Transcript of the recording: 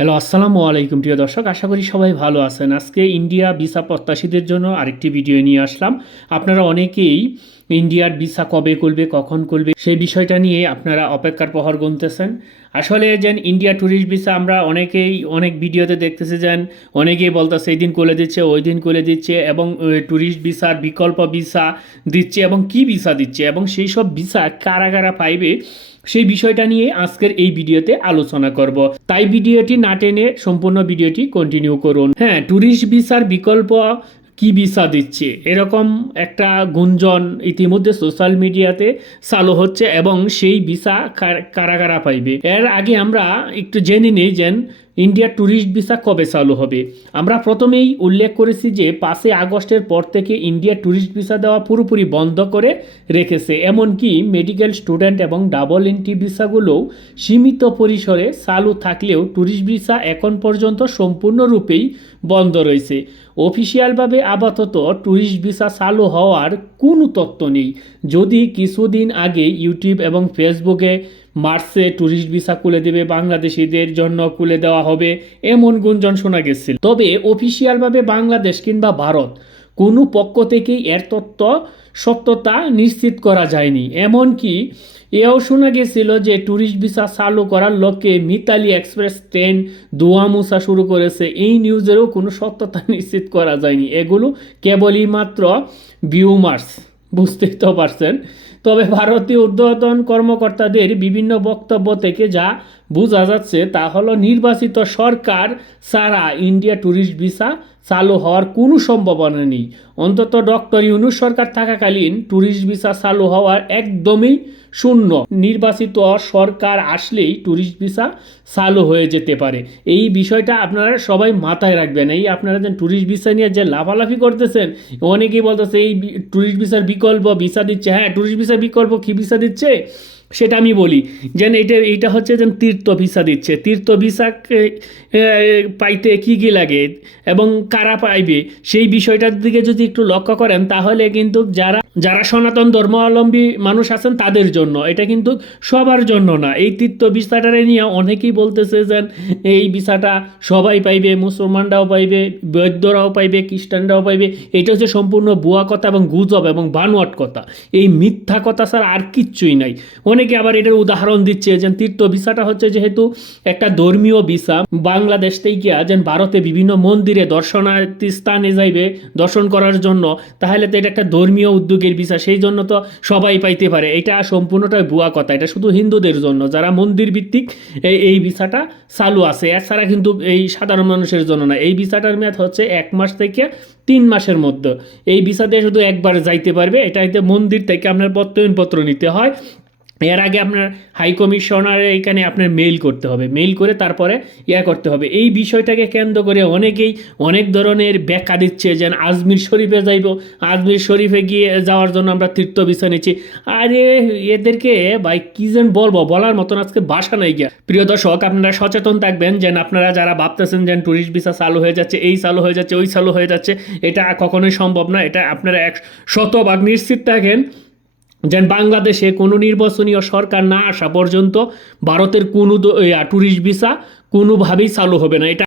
Hello, আসসালামু আলাইকুম প্রিয় দর্শক। আশা করি সবাই ভালো আছেন। আজকে ইন্ডিয়া ভিসা প্রত্যাশীদের জন্য আরেকটি ভিডিও নিয়ে আসলাম। আপনারা অনেকেই ইন্ডিয়ার ভিসা কবে খুলবে, কখন খুলবে সেই বিষয়টা নিয়ে আপনারা অপেক্ষার প্রহর গুনতেছেন। আসলে যেন ইন্ডিয়া ট্যুরিস্ট ভিসা আমরা অনেকেই অনেক ভিডিওতে দেখতেছি, যেন অনেকেই বলতেছে এই দিন খুলে দিচ্ছে, ওই দিন খুলে দিচ্ছে, এবং ট্যুরিস্ট ভিসার বিকল্প ভিসা দিচ্ছে এবং কি ভিসা দিচ্ছে এবং সেই সব ভিসা কারা কারা পাইবে সেই বিষয়টা নিয়ে আজকের এই ভিডিওতে আলোচনা করব। তাই ভিডিওটি না টেনে সম্পূর্ণ ভিডিওটি কন্টিনিউ করুন। হ্যাঁ, ট্যুরিস্ট ভিসার বিকল্প কি ভিসা দিচ্ছে এরকম একটা গুঞ্জন ইতিমধ্যে সোশ্যাল মিডিয়াতে চালু হচ্ছে এবং সেই ভিসা কারা কারা পাইবে। এর আগে আমরা একটু জেনে নিই যে ইন্ডিয়া ট্যুরিস্ট ভিসা কবে চালু হবে। আমরা প্রথমেই উল্লেখ করেছি যে 5 আগস্টের পর থেকে ইন্ডিয়া ট্যুরিস্ট ভিসা দেওয়া পুরোপুরি বন্ধ করে রেখেছে। এমনকি মেডিকেল স্টুডেন্ট এবং ডাবল এন্ট্রি ভিসাগুলোও সীমিত পরিসরে চালু থাকলেও ট্যুরিস্ট ভিসা এখন পর্যন্ত সম্পূর্ণরূপেই বন্ধ রয়েছে। অফিসিয়ালভাবে আপাতত ট্যুরিস্ট ভিসা চালু হওয়ার কোনো তথ্য নেই। যদি কিছুদিন আগে ইউটিউব এবং ফেসবুকে মার্চে ট্যুরিস্ট ভিসা খুলে দেবে, বাংলাদেশিদের জন্য খুলে দেওয়া হবে এমন গুঞ্জন শোনা গেছিল। তবে অফিসিয়ালভাবে বাংলাদেশ কিংবা ভারত কোনো পক্ষ থেকেই এর তথ্য সত্যতা নিশ্চিত করা যায়নি। এমনকি এও শোনা গেছিল যে ট্যুরিস্ট ভিসা চালু করার লক্ষ্যে মিতালি এক্সপ্রেস ট্রেন ধোঁয়া মোছা শুরু করেছে। এই নিউজেরও কোনো সত্যতা নিশ্চিত করা যায়নি। এগুলো কেবলই মাত্র বিউমার্স, বুঝতেই তো পারছেন। তবে ভারতীয় ঊর্ধ্বতন কর্মকর্তাদের বিভিন্ন বক্তব্য থেকে যা বোঝা যাচ্ছে তা হলো নির্বাচিত সরকার ছাড়া ইন্ডিয়া ট্যুরিস্ট ভিসা চালু হওয়ার কোনো সম্ভাবনা নেই। অন্তত ডক্টর ইউনূস সরকার থাকাকালীন ট্যুরিস্ট ভিসা চালু হওয়ার একদমই শূন্য। নির্বাচিত সরকার আসলেই ট্যুরিস্ট ভিসা চালু হয়ে যেতে পারে। এই বিষয়টা আপনারা সবাই মাথায় রাখবেন। এই আপনারা যে ট্যুরিস্ট ভিসা নিয়ে যে লাফালাফি করতেছেন, অনেকেই বলতেছে এই ট্যুরিস্ট ভিসার বিকল্প ভিসা দিচ্ছে। হ্যাঁ, ট্যুরিস্ট ভিসার বিকল্প কী ভিসা দিচ্ছে সেটা আমি বলি। যেন এইটা হচ্ছে যেন তীর্থ ভিসা দিচ্ছে। তীর্থ ভিসা পাইতে কী কী লাগে এবং কারা পাইবে সেই বিষয়টার দিকে যদি একটু লক্ষ্য করেন তাহলে কিন্তু যারা সনাতন ধর্মাবলম্বী মানুষ আছেন তাদের জন্য, এটা কিন্তু সবার জন্য না। এই তীর্থ ভিসাটারে নিয়ে অনেকেই বলতেছে যে এই ভিসাটা সবাই পাইবে, মুসলমানরাও পাইবে, বৌদ্ধরাও পাইবে, খ্রিস্টানরাও পাইবে। এটা হচ্ছে সম্পূর্ণ ভুয়া কথা এবং গুজব এবং বানোয়াট কথা। এই মিথ্যা কথা ছাড়া আর কিচ্ছুই নাই। অনেকে আবার এটার উদাহরণ দিচ্ছে যে তীর্থ ভিসাটা হচ্ছে যেহেতু একটা ধর্মীয় ভিসা, বাংলাদেশ থেকে যেন ভারতে বিভিন্ন মন্দিরে দর্শনার্থী স্থানে যাইবে দর্শন করার জন্য, তাহলে তো এটা একটা ধর্মীয় উদ্যোগের ভিসা, সেই জন্য তো সবাই পাইতে পারে। এটা সম্পূর্ণটাই ভুয়া কথা। এটা শুধু হিন্দুদের জন্য, যারা মন্দির ভিত্তিক এই ভিসাটা চালু আছে। এছাড়া কিন্তু এই সাধারণ মানুষের জন্য না। এই ভিসাটার মেয়াদ হচ্ছে 1 মাস থেকে 3 মাসের মধ্যে। এই ভিসা দিয়ে শুধু একবার যাইতে পারবে। এটা মন্দির থেকে আপনার প্রত্যয়নপত্র নিতে হয়। এর আগে আপনার হাই কমিশনারে এখানে আপনার মেইল করতে হবে, মেইল করে তারপরে করতে হবে। এই বিষয়টাকে কেন্দ্র করে অনেকেই অনেক ধরনের ব্যাখ্যা দিচ্ছে, যেন আজমির শরীফে যাইব, আজমির শরীফে গিয়ে যাওয়ার জন্য আমরা তীর্থ ভিসা নিচ্ছি। আরে এদেরকে ভাই কী যেন বলবো, বলার মতন আজকে ভাষা নাই গিয়া। প্রিয় দর্শক, আপনারা সচেতন থাকবেন যেন আপনারা যারা ভাবতেছেন যেন ট্যুরিস্ট ভিসা চালু হয়ে যাচ্ছে, এই চালু হয়ে যাচ্ছে, ওই চালু হয়ে যাচ্ছে, এটা কখনোই সম্ভব না। এটা আপনারা 100% নিশ্চিত থাকেন যেন বাংলাদেশে কোনো নির্বাচনীয় সরকার না আসা পর্যন্ত ভারতের কোনো ট্যুরিস্ট ভিসা কোনোভাবেই চালু হবে না। এটা